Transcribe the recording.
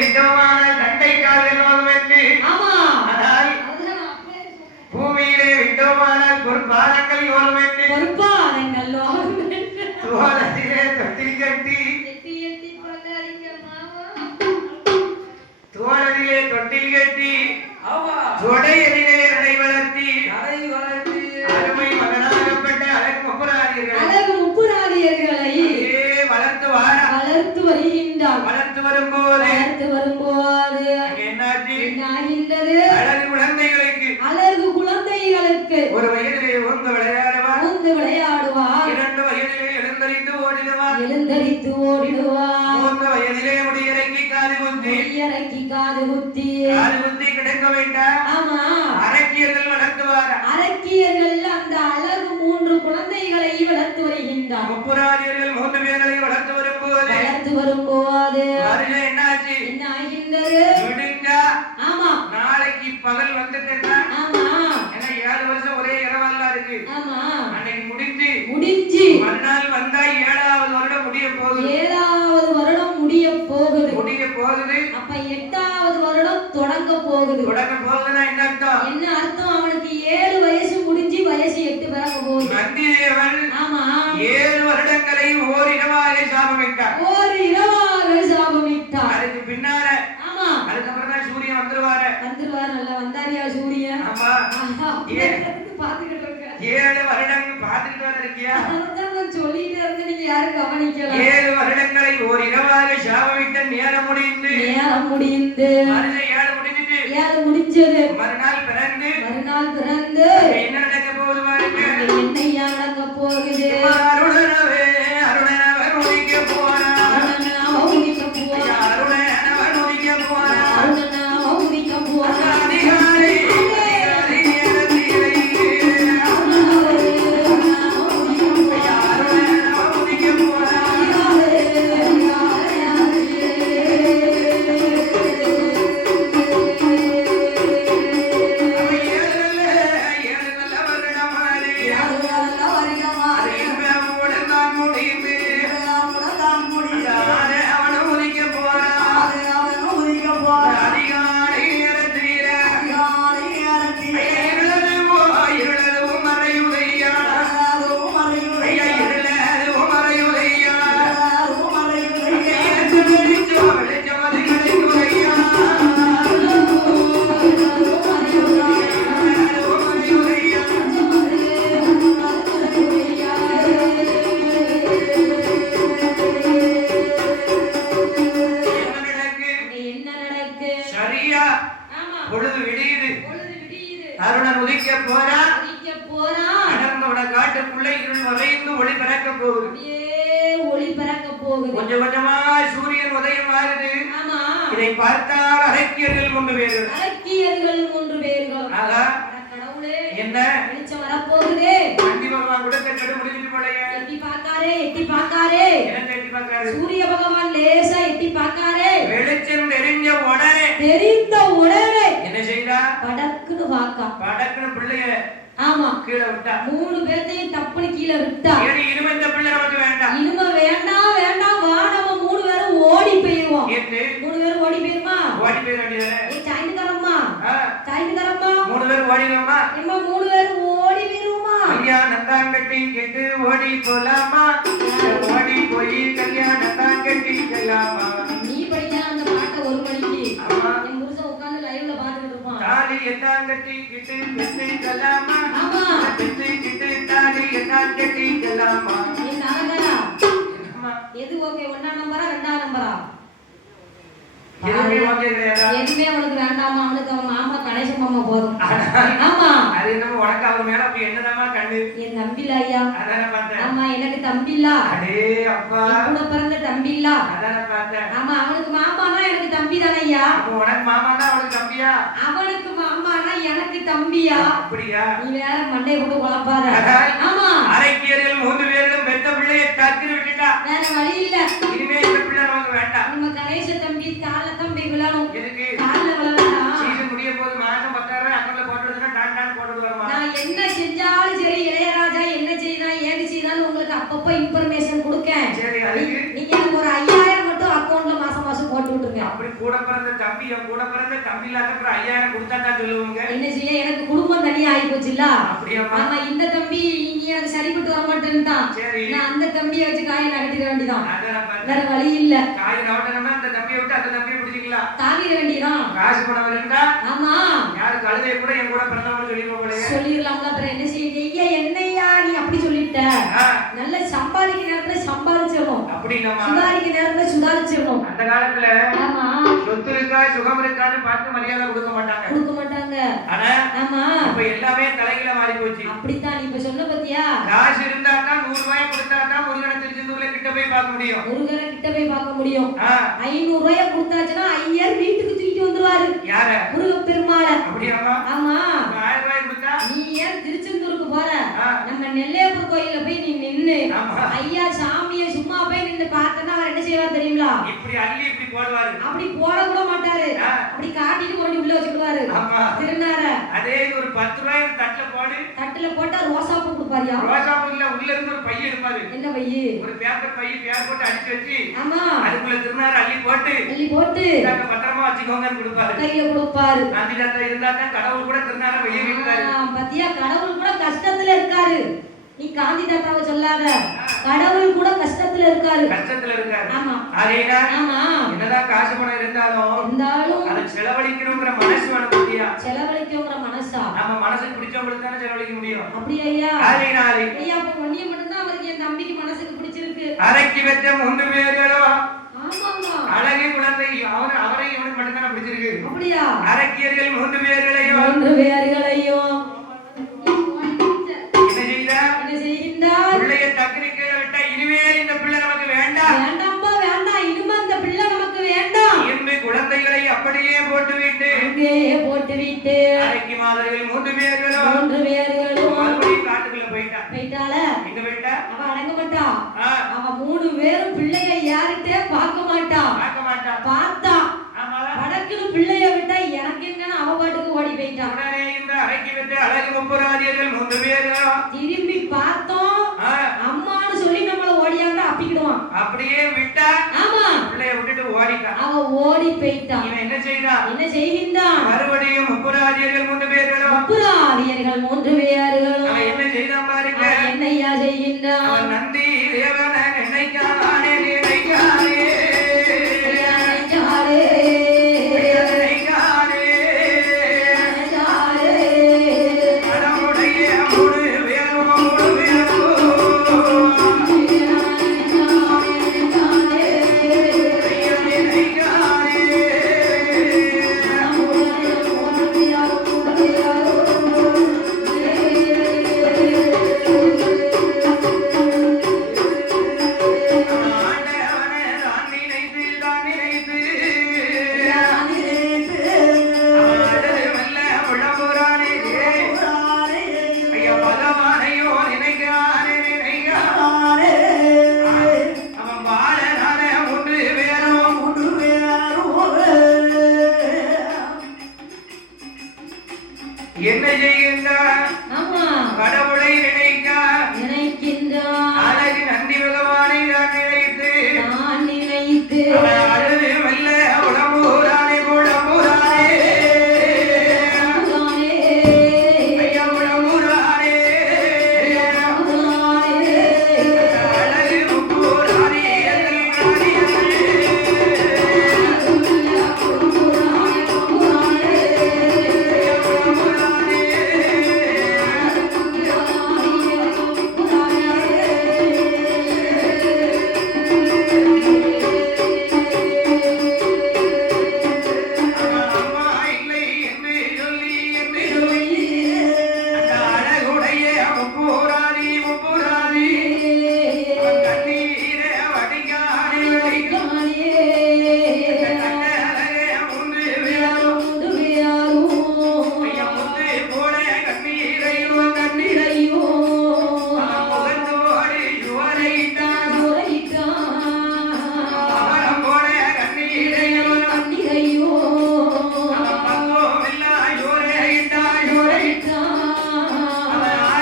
விட்டோமான தண்டை கால்கள் ஓதுவென்று. ஆமா. ஆனால் பூமியிலே விட்டோமான பொற்பாதங்கள் ஓதுவென்று. பொற்பாதங்கள் ஓதுவென்று. தோளத்திலே தொட்டில் கட்டி. தோளத்திலே தொட்டில் கட்டி. தொடையிலே நடை வளர்த்தி. அருமை மகனாகப்பட்ட அழகு முப்புராதியர்களை வளர்த்து வருகின்றார். வளர்த்து வரும்போது என்னாகின்றது? அழகு குழந்தைகளுக்கு ஒரு வயதிலே ஊர்ந்து விளையாடுவார். 2 வயதிலே எழுந்தரித்து ஓடிடுவார். 3 வயதிலே முடியிறக்கி காது குத்தி கிடக்க வேண்டாம். ஆமா. அரக்கியர்கள் வளர்த்துவார். அரக்கியர்கள் அந்த அழகு 3 குழந்தைகளை வளர்த்து வருகின்றார். முப்புராதியர்கள் 3 பேர்களை வளர்த்து வரும்போது என்னாச்சு? என்ன ஆகின்றது? விடுங்கா. ஆமா. நாளைக்கு பகல் வந்துட்டா. ஆமா. ஏன்னா 7 வருஷம் ஒரே இரவல்லா இருக்கு. ஆமா. அன்னைக்கு முடிஞ்சு மறுநாள் வந்தா 7வது வருடம் முடிய போகுது. 7வது வருடம் முடிய போகுது. அப்ப 8வது வருடம் தொடங்க போகுதுன்னா என்ன அர்த்தம்? அவனுக்கு 7 வயசு முடிஞ்சு வயசு 8 பிறக்க போகுது. நந்திதேவன் ஆமா 7 வருடங்களை ஓரிரவாக சாபமிட்டார். அதுக்கு பின்னால ஆமா அதுக்கப்புறம் தான் சூரியன் வந்துருவாரு. நல்லா வந்தாரியா சூரியன்? ஆமா. பாத்துக்கிட்டு இருக்க 7 வருடங்கள் பாத்துக்கிட்டு வர இருக்கியா? அதான் சொல்லிட்டே இருந்து நீங்க யாரும் கவனிக்கல. 7 வருடங்களை ஓரிரவாக சாபமிட்ட நேரம் முடிந்து முடிஞ்சது. மறுநாள் பிறந்து என்ன நடக்க போகுது பாருங்க. என்னையா நடக்க போகுது? அருணனவே உதிக்க போறான். அதிகாரி பொழுது விடியுது. அருணன் உதிக்க போறான். அடர்ந்தோட காட்டுக்குள்ள இருள் வரைந்து ஒளி பறக்க போகுது. கொஞ்சம் கொஞ்சமா சூரியன் உதயம் ஆகுது. இதை பார்த்தால் அரக்கியர்கள் 3 பேர்கள். ஆகா என்ன வெளிச்சம் வரப்போகுது. நந்தி பகவான் கூட கெடு முடிஞ்சு போலையே. எட்டி பார்க்காரே. சூரிய பகவான் லேசா எட்டி பார்க்காரே. வெளிச்சம் தெரிஞ்ச உடனே என்ன செய்தா? படக்குன்னு பிள்ளைய ஆமா கீழே விட்டா. 3 பேத்தையும் தப்புன்னு கீழே விட்டா. ஏடி இனிமே இந்த பிள்ளை நமக்கு வேண்டாம். வா நம்ம 3 பேரும் ஓடி போயிருவோம். 3 பேரும் ஓடி போயிருமா? ஓடி போயிர வேண்டியதானே. ஏய் சாய்ந்துக்கறம்மா 3 பேரும் ஓடிடுவோமா? அம்மா 3 பேரும் ஓடி போயிருவோமா? கல்யாணம் கட்டி கேட்டு ஓடி போலாமா? ஓடி போய் கல்யாணம் கட்டி செல்லாமா? நீ படிக்கிற அந்த பாட்டை 1 மணிக்கு ஆமா என் புருஷன் உட்கார்ந்து லைவ்ல பாத்துக்கிட்டு இருப்பான். தாலி எத்தான் கட்டி கிட்டு கிட்டு செல்லாமா? ஆமா கிட்டு கிட்டு தாலி எத்தான் கட்டி செல்லாமா? நீ நாரகரா அம்மா எது ஓகே 1ஆம் நம்பரா 2ஆம் நம்பரா? எதுமே ஓகே கிடையாதா? எதுமே உனக்கு வேண்டாமா? அவனுக்கு அவன் மாமா கணேச மாமா போதும். ஆமா அது என்னமோ உனக்கு அவர் மேல அப்படி என்னதாமா கண்ணு? என் தம்பில ஐயா. அதானே பார்த்தேன். ஆமா எனக்கு தம்பில. அடே அப்பா கூட பிறந்த தம்பில. அதானே பார்த்தேன். ஆமா அவனுக்கு மாமானா எனக்கு தம்பி தானே ஐயா. அப்ப உனக்கு மாமானா அவனுக்கு தம்பியா? அவனுக்கு மாமானா எனக்கு தம்பியா? அப்படியா? நீ வேற மண்டைய போட்டு குழப்பாத. ஆமா அரைக்கியர்கள் 3 பேரும் பெத்த பிள்ளையை தக்கிரு விட்டுட்டா. வேற வழி இல்ல. இனிமே இந்த பிள்ளை நமக்கு வேண்டாம். நம்ம கணேச தம்பி கால்ல தம்பி விழணும். எதுக்கு? கால்ல விழலாம். சீசன் முடிய போது மாசம் 10,000 அக்கவுண்ட்ல போட்டுறதுன்னா டான் போட்டுட்டு வரமா. நான் என்ன செஞ்சாலும் சரி இளையராஜா என்ன செய்யணும் ஏது செய்யணும் உங்களுக்கு அப்பப்ப இன்ஃபர்மேஷன் கொடுக்கேன். சரி அதுக்கு நீங்க எனக்கு ஒரு 5,000 மட்டும் அக்கவுண்ட்ல மாசம் போட்டு விட்டுருங்க. அப்படி கூட தம்பி என் கூட பிறந்த தம்பி இல்லாத 5000 கொடுத்தா தான் சொல்லுவாங்க. என்ன செய்ய, எனக்கு குடும்பம் தனியா ஆகி போச்சுல்ல. அப்படியாமா? ஆமா, இந்த தம்பி நீ எனக்கு சரிப்பட்டு வர மாட்டேன்ட்டான். சரி, நான் அந்த தம்பியை வச்சு காயை நகட்டிட வேண்டியதான். அதான் பாரு. வேற வழி இல்ல. காய் நவட்டணும்னா அந்த தம்பியை விட்டு அந்த தம்பியை பிடிச்சிக்கலாம். தாங்கிட வேண்டியதான். காசு பணம் இருந்தா ஆமா, யாரு கழுதையை கூட என் கூட பிறந்தவங்க சொல்லிடுவோம். சொல்லிடலாம்ல. அப்புறம் என்ன செய்ய, ஐயா என்னையா நீ அப்படி சொல்லிட்ட. நல்ல சம்பாதிக்க நேரத்துல சம்பாதிச்சிடணும், அப்படி இல்லம்மா. சுதாரிக்க நேரத்துல சுதாரிச்சிடணும். அந்த காலத்துல ஆமா, சொத்து இருக்கா சுகம் இருக்கான்னு பார்த்து மரியாதை கொடுக்க மாட்டாங்க. கொடுக்க மாட்டாங்க. ஆனா ஆமா, இப்ப எல்லாமே தலைகீழ மாறி போச்சு. அப்படித்தான் நீ இப்ப சொன்ன பத்தியா. காசு இருந்தா தான் 100 ரூபாய் கொடுத்தா தான் முருகனை திருச்செந்தூர்ல கிட்ட போய் பார்க்க முடியும். முருகனை கிட்ட போய் பார்க்க முடியும். 500 ரூபாய் கொடுத்தாச்சுன்னா ஐயர் வீட்டுக்கு தூக்கிட்டு வந்துருவாரு. யார? முருக பெருமாள. அப்படியாமா? ஆமா. 1000 ரூபாய் கொடுத்தா நீ ஏன் திருச்செந்தூருக்கு போற? நம்ம நெல்லையப்பர் கோயில்ல போய் நீ நின்னு ஐயா சாமியை சும்மா போய் நின்னு பார்த்தனா அவர் என்ன செய்வார் தெரியுங்களா? இப்படி அள்ளி இப்படி போடுவாரு. அப்படி போட கூட மாட்டாரு, அப்படி காட்டிட்டு கொண்டு உள்ள வச்சுடுவாரு. திருநார அதே ஒரு 10 ரூபாய் தட்டுல போடு, தட்டுல போட்டா ரோசா பூ கொடுப்பாரியா? ரோசா பூல உள்ள இருந்து ஒரு பை எடுப்பாரு. என்ன பை? ஒரு பேப்பர் பை, பேப்பர் போட்டு அடிச்சு வச்சு ஆமா அதுக்குள்ள திருநார அள்ளி போட்டு இந்தாங்க பத்திரமா வச்சுக்கோங்கன்னு கொடுப்பாரு. கையில கொடுப்பாரு. காந்தி தாத்தா இருந்தா தான் கடவுள் கூட திருநார வெளியே விட்டாரு. பத்தியா, கடவுள் கூட கஷ்டத்துல இருக்காரு. நீ காந்தி தாத்தாவை சொல்லாத, கடவுள் கூட கஷ்டத்துல இருக்காரு. கஷ்டத்துல இருக்காரு. ஆமா. அதேனா ஆமா, என்னதான் காசு பணம் இருந்தாலும் அதை செலவழிக்கணும்ங்கற மனசு வேணும் பத்தியா. செலவழிக்கணும்ங்கற மனசா நம்ம மனசுக்கு பிடிச்சவங்களுக்கு தானே செலவழிக்க முடியும். அப்படியே ஐயா. அதேனா ஐயா அப்ப ஒண்ணிய மட்டும் தான் அவருக்கு என் தம்பிக்கு மனசுக்கு பிடிச்சிருக்கு. அரைக்கி வெச்ச 3 பேர்களோ. ஆமாமா. அழகு குழந்தை அவரை இவனுக்கு மட்டும் தானே பிடிச்சிருக்கு. அப்படியா? அரக்கியர்கள் 3 பேர்களையும் என்ன செய்கின்றார்? பிள்ளைய டக்குனு கீழே விட்டா இனிமேல் இந்த பிள்ளை நமக்கு வேண்டாம், வேண்டாம்பா வேண்டாம், இனிமே அந்த பிள்ளை நமக்கு வேண்டாம் என்று குழந்தைகளை அப்படியே போட்டுவிட்டு அங்கேயே போட்டுவிட்டு அரைக்கி மாதர்கள் 3 பேர்களும் மறுபடியும் காட்டுக்குள்ள போயிட்டால. எங்க போயிட்டா? அவ அடங்க மாட்டா. அவ 3 பேரும் பிள்ளைய யார்கிட்டே பார்க்க மாட்டா. பார்த்தா வடக்குன்னு பிள்ளைய விட்டா எனக்கு எங்கன்னு அவ பாட்டுக்கு ஓடி போயிட்டா. உடனே இந்த அரைக்கி விட்டு அழகு முப்புராதியர்கள் 3 பேர்களும் திரும்பி பார்த்தோம், அம்மான்னு சொல்லி நம்மள ஓடியாண்டா அப்பிக்கிடுவான். அப்படியே விட்டா ஆமா, பிள்ளைய விட்டுட்டு ஓடிட்டான். அவ ஓடி போயிட்டான். இவன் என்ன செய்தான்? என்ன செய்கின்றான்? மறுபடியும் முப்புராதியர்கள் 3 பேர்களும் முப்புராதியர்கள் 3 பேர்களும் அவன் என்ன செய்தான் பாருங்க. என்னையா செய்கின்றான்? நந்தி தேவன்